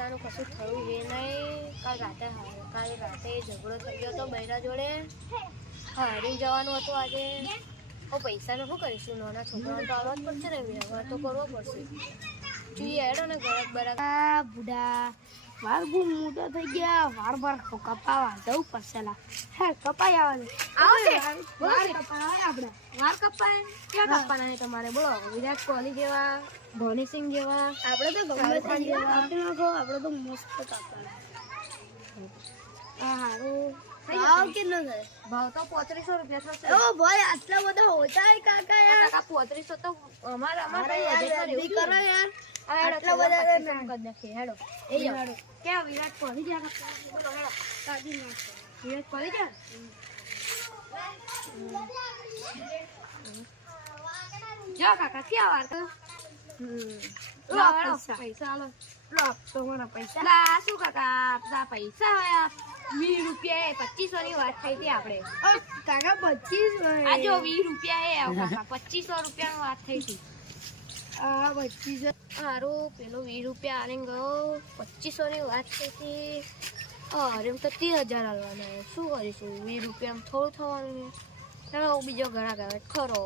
પૈસાનું કશું થયું એ નહીં. કાલ રાતે ઝઘડો થઈ ગયો તો બૈરા જોડે. હારી જવાનું હતું આજે. પૈસાનું શું કરીશું? નાના છોકરાઓ તો આવવા જ પડશે ને, વ્યવહાર તો કરવો પડશે. જોઈએ હેડો ને ઘરે બરાબર. બુઢા વાળ બહુ મોટા થઈ ગયા, વાળ કપાવા જવું પડશે. હે કપાઈ આવવાનું વાળ કપાય આપણે. વાર કપાય ક્યાં કપાના છે તમારે? બોલો. વિરાટ કોહલી જેવા, ધોની સિંહ જેવા. આપણે તો ગમે આપણે તો મસ્ત કપાય. સારું ભાવ કેટલો થાય? ભાવ તો 3500 રૂપિયા થશે. ઓ ભાઈ આટલા બધા હોતા કાકા યાર. કાકા 3500 તો અમારે કરો યાર. આટલા બધા કરી નાખીએ. હેડો એ જાઓ. ક્યાં વિરાટ કોહલી જેવા? બોલો હેડો. વિરાટ કોહલી જેવા? જાઓ કાકા ક્યાં વાર તો પૈસા હાલો. તમારા પૈસા લા શું કાકા આપણા પૈસા હોય 20 રૂપિયા 2500 ની વાત થઈ હતી આપણે. કાકા 25 આ જો 20 રૂપિયા કાકા 2500 રૂપિયાની વાત થઈ હતી. આ 25 હારું પેલો 20 રૂપિયા આને ગયો 2500 ની વાત થઈ હતી. અરે એમ તો 30,000 હાલવાના. શું કરીશું? 20 રૂપિયા થોડું થવાનું. ચાલો બીજો ઘણા ખરો.